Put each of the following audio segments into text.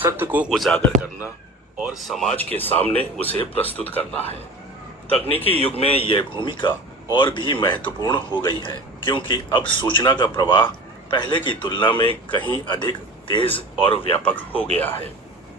सत्य को उजागर करना और समाज के सामने उसे प्रस्तुत करना है। तकनीकी युग में यह भूमिका और भी महत्वपूर्ण हो गई है, क्योंकि अब सूचना का प्रवाह पहले की तुलना में कहीं अधिक तेज और व्यापक हो गया है।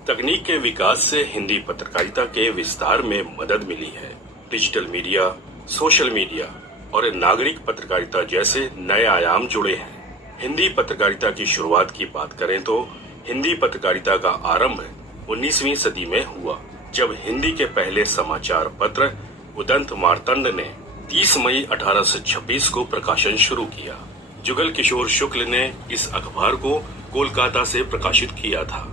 तकनीक के विकास से हिंदी पत्रकारिता के विस्तार में मदद मिली है। डिजिटल मीडिया, सोशल मीडिया और नागरिक पत्रकारिता जैसे नए आयाम जुड़े हैं। हिंदी पत्रकारिता की शुरुआत की बात करें तो हिंदी पत्रकारिता का आरंभ 19वीं सदी में हुआ, जब हिंदी के पहले समाचार पत्र उदंत मार्तंड ने 30 मई 1826 को प्रकाशन शुरू किया। जुगल किशोर शुक्ल ने इस अखबार को कोलकाता से प्रकाशित किया था।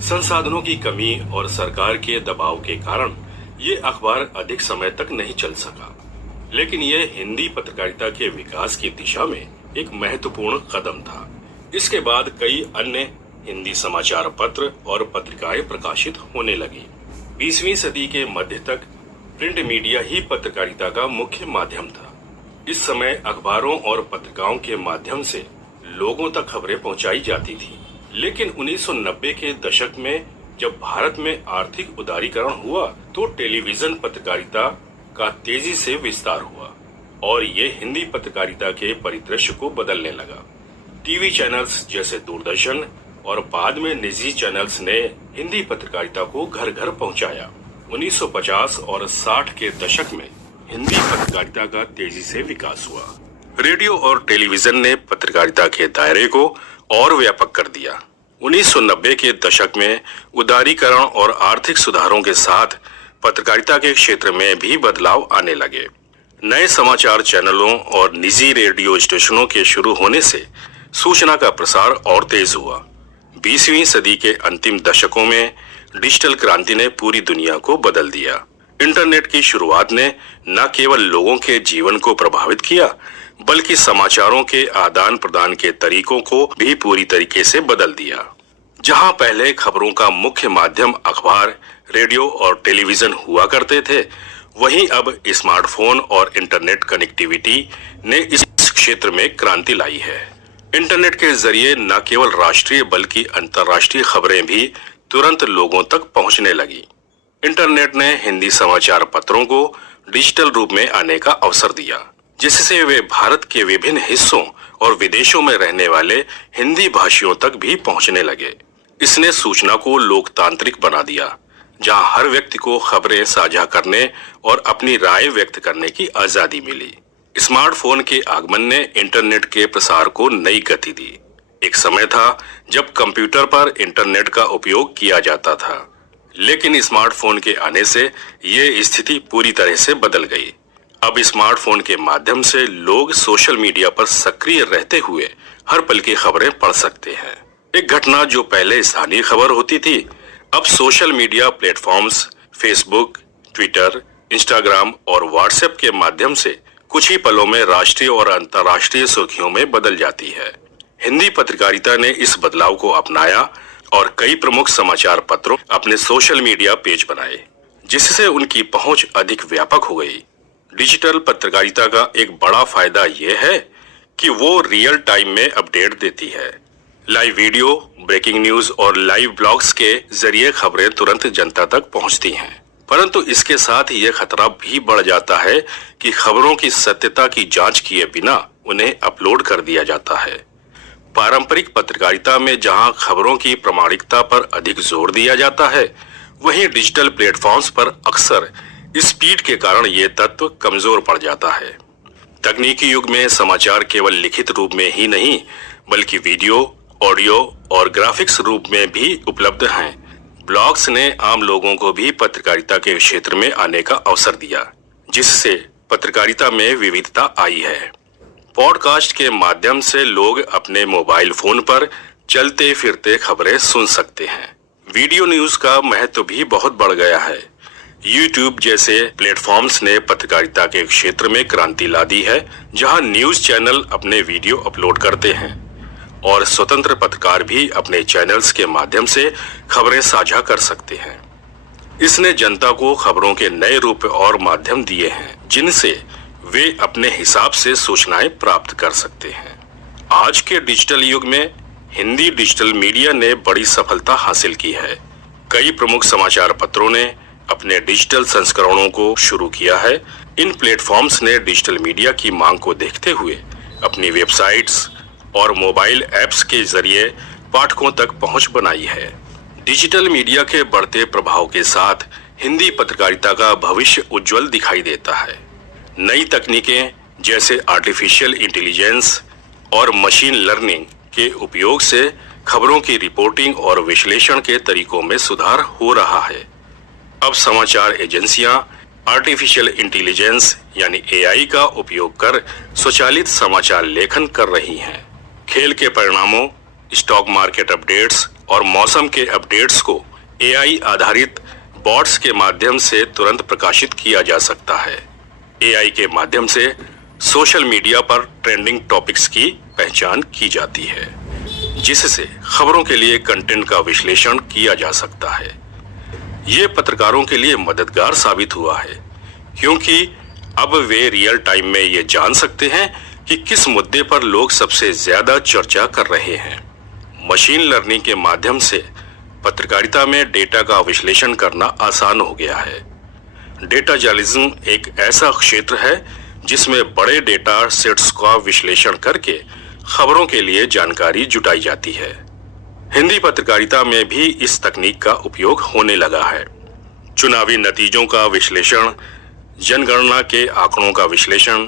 संसाधनों की कमी और सरकार के दबाव के कारण ये अखबार अधिक समय तक नहीं चल सका, लेकिन ये हिंदी पत्रकारिता के विकास की दिशा में एक महत्वपूर्ण कदम था। इसके बाद कई अन्य हिंदी समाचार पत्र और पत्रिकाएं प्रकाशित होने लगी। 20वीं सदी के मध्य तक प्रिंट मीडिया ही पत्रकारिता का मुख्य माध्यम था। इस समय अखबारों और पत्रिकाओं के माध्यम से लोगों तक खबरें पहुंचाई जाती थी, लेकिन 1990 के दशक में जब भारत में आर्थिक उदारीकरण हुआ तो टेलीविजन पत्रकारिता का तेजी से विस्तार हुआ और ये हिंदी पत्रकारिता के परिदृश्य को बदलने लगा। टीवी चैनल्स जैसे दूरदर्शन और बाद में निजी चैनल्स ने हिंदी पत्रकारिता को घर घर पहुंचाया। 1950 और 60 के दशक में हिंदी पत्रकारिता का तेजी से विकास हुआ। रेडियो और टेलीविजन ने पत्रकारिता के दायरे को और व्यापक कर दिया। 1990 के दशक में उदारीकरण और आर्थिक सुधारों के साथ पत्रकारिता के क्षेत्र में भी बदलाव आने लगे। नए समाचार चैनलों और निजी रेडियो स्टेशनों के शुरू होने से सूचना का प्रसार और तेज हुआ। 20वीं सदी के अंतिम दशकों में डिजिटल क्रांति ने पूरी दुनिया को बदल दिया। इंटरनेट की शुरुआत ने न केवल लोगों के जीवन को प्रभावित किया, बल्कि समाचारों के आदान प्रदान के तरीकों को भी पूरी तरीके से बदल दिया। जहां पहले खबरों का मुख्य माध्यम अखबार, रेडियो और टेलीविजन हुआ करते थे, वहीं अब स्मार्टफोन और इंटरनेट कनेक्टिविटी ने इस क्षेत्र में क्रांति लाई है। इंटरनेट के जरिए न केवल राष्ट्रीय बल्कि अंतर्राष्ट्रीय खबरें भी तुरंत लोगों तक पहुंचने लगी। इंटरनेट ने हिंदी समाचार पत्रों को डिजिटल रूप में आने का अवसर दिया, जिससे वे भारत के विभिन्न हिस्सों और विदेशों में रहने वाले हिंदी भाषियों तक भी पहुंचने लगे। इसने सूचना को लोकतांत्रिक बना दिया, जहां हर व्यक्ति को खबरें साझा करने और अपनी राय व्यक्त करने की आजादी मिली। स्मार्टफोन के आगमन ने इंटरनेट के प्रसार को नई गति दी। एक समय था जब कंप्यूटर पर इंटरनेट का उपयोग किया जाता था, लेकिन स्मार्टफोन के आने से ये स्थिति पूरी तरह से बदल गई। अब स्मार्टफोन के माध्यम से लोग सोशल मीडिया पर सक्रिय रहते हुए हर पल की खबरें पढ़ सकते हैं। एक घटना जो पहले स्थानीय खबर होती थी, अब social media platforms Facebook, Twitter, Instagram और व्हाट्सएप के माध्यम से कुछ ही पलों में राष्ट्रीय और अंतर्राष्ट्रीय सुर्खियों में बदल जाती है। हिंदी पत्रकारिता ने इस बदलाव को अपनाया और कई प्रमुख समाचार पत्रों अपने सोशल मीडिया पेज बनाए, जिससे उनकी पहुंच अधिक व्यापक हो गई। डिजिटल पत्रकारिता का एक बड़ा फायदा यह है कि वो रियल टाइम में अपडेट देती है। लाइव वीडियो, ब्रेकिंग न्यूज और लाइव ब्लॉग्स के जरिए खबरें तुरंत जनता तक पहुंचती हैं। परंतु इसके साथ ये खतरा भी बढ़ जाता है कि खबरों की सत्यता की जांच किए बिना उन्हें अपलोड कर दिया जाता है। पारंपरिक पत्रकारिता में जहां खबरों की प्रामाणिकता पर अधिक जोर दिया जाता है, वहीं डिजिटल प्लेटफॉर्म्स पर अक्सर स्पीड के कारण ये तत्व कमजोर पड़ जाता है। तकनीकी युग में समाचार केवल लिखित रूप में ही नहीं, बल्कि वीडियो, ऑडियो और ग्राफिक्स रूप में भी उपलब्ध हैं। ब्लॉग्स ने आम लोगों को भी पत्रकारिता के क्षेत्र में आने का अवसर दिया, जिससे पत्रकारिता में विविधता आई है। पॉडकास्ट के माध्यम से लोग अपने मोबाइल फोन पर चलते फिरते खबरें सुन सकते हैं। वीडियो न्यूज का महत्व भी बहुत बढ़ गया है। यूट्यूब जैसे प्लेटफॉर्म्स ने पत्रकारिता के क्षेत्र में क्रांति ला दी है, जहां न्यूज चैनल अपने वीडियो अपलोड करते हैं और स्वतंत्र पत्रकार भी अपने चैनल्स के माध्यम से खबरें साझा कर सकते हैं। इसने जनता को खबरों के नए रूप और माध्यम दिए हैं, जिनसे वे अपने हिसाब से सूचनाएं प्राप्त कर सकते हैं। आज के डिजिटल युग में हिंदी डिजिटल मीडिया ने बड़ी सफलता हासिल की है। कई प्रमुख समाचार पत्रों ने अपने डिजिटल संस्करणों को शुरू किया है। इन प्लेटफॉर्म्स ने डिजिटल मीडिया की मांग को देखते हुए अपनी वेबसाइट्स और मोबाइल ऐप्स के जरिए पाठकों तक पहुंच बनाई है। डिजिटल मीडिया के बढ़ते प्रभाव के साथ हिंदी पत्रकारिता का भविष्य उज्जवल दिखाई देता है। नई तकनीकें जैसे आर्टिफिशियल इंटेलिजेंस और मशीन लर्निंग के उपयोग से खबरों की रिपोर्टिंग और विश्लेषण के तरीकों में सुधार हो रहा है। अब समाचार एजेंसियां आर्टिफिशियल इंटेलिजेंस यानी एआई का उपयोग कर स्वचालित समाचार लेखन कर रही हैं। खेल के परिणामों, स्टॉक मार्केट अपडेट्स और मौसम के अपडेट्स को एआई आधारित बॉट्स के माध्यम से तुरंत प्रकाशित किया जा सकता है। एआई के माध्यम से सोशल मीडिया पर ट्रेंडिंग टॉपिक्स की पहचान की जाती है, जिससे खबरों के लिए कंटेंट का विश्लेषण किया जा सकता है। ये पत्रकारों के लिए मददगार साबित हुआ है, क्योंकि अब वे रियल टाइम में ये जान सकते हैं कि किस मुद्दे पर लोग सबसे ज्यादा चर्चा कर रहे हैं। मशीन लर्निंग के माध्यम से पत्रकारिता में डेटा का विश्लेषण करना आसान हो गया है। डेटा जर्नलिज्म एक ऐसा क्षेत्र है जिसमें बड़े डेटा सेट्स का विश्लेषण करके खबरों के लिए जानकारी जुटाई जाती है। हिंदी पत्रकारिता में भी इस तकनीक का उपयोग होने लगा है। चुनावी नतीजों का विश्लेषण, जनगणना के आंकड़ों का विश्लेषण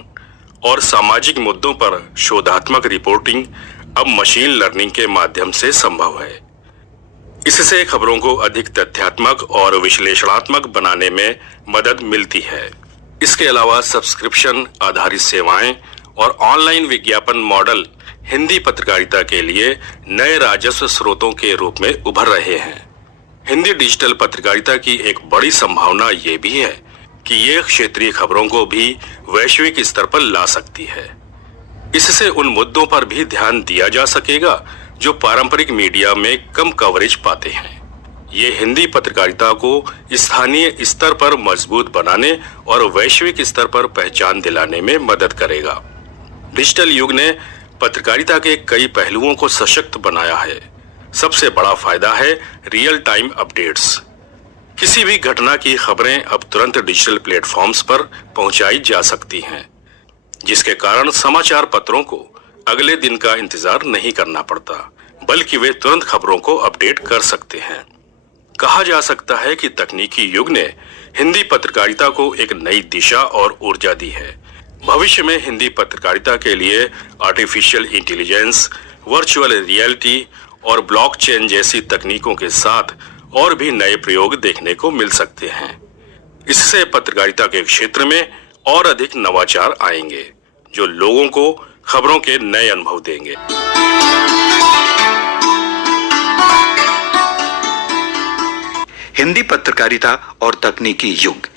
और सामाजिक मुद्दों पर शोधात्मक रिपोर्टिंग अब मशीन लर्निंग के माध्यम से संभव है। इससे खबरों को अधिक तथ्यात्मक और विश्लेषणात्मक बनाने में मदद मिलती है। इसके अलावा सब्सक्रिप्शन आधारित सेवाएं और ऑनलाइन विज्ञापन मॉडल हिंदी पत्रकारिता के लिए नए राजस्व स्रोतों के रूप में उभर रहे हैं। हिंदी डिजिटल पत्रकारिता की एक बड़ी संभावना ये भी है कि ये क्षेत्रीय खबरों को भी वैश्विक स्तर पर ला सकती है। इससे उन मुद्दों पर भी ध्यान दिया जा सकेगा जो पारंपरिक मीडिया में कम कवरेज पाते हैं। ये हिंदी पत्रकारिता को स्थानीय स्तर पर मजबूत बनाने और वैश्विक स्तर पर पहचान दिलाने में मदद करेगा। डिजिटल युग ने पत्रकारिता के कई पहलुओं को सशक्त बनाया है। सबसे बड़ा फायदा है रियल टाइम अपडेट्स। किसी भी घटना की खबरें अब तुरंत डिजिटल प्लेटफॉर्म्स पर पहुंचाई जा सकती हैं, जिसके कारण समाचार पत्रों को अगले दिन का इंतजार नहीं करना पड़ता, बल्कि वे तुरंत खबरों को अपडेट कर सकते हैं। कहा जा सकता है कि तकनीकी युग ने हिंदी पत्रकारिता को एक नई दिशा और ऊर्जा दी है। भविष्य में हिंदी पत्रकारिता के लिए आर्टिफिशियल इंटेलिजेंस, वर्चुअल रियलिटी और ब्लॉकचेन जैसी तकनीकों के साथ और भी नए प्रयोग देखने को मिल सकते हैं। इससे पत्रकारिता के क्षेत्र में और अधिक नवाचार आएंगे, जो लोगों को खबरों के नए अनुभव देंगे। हिंदी पत्रकारिता और तकनीकी युग।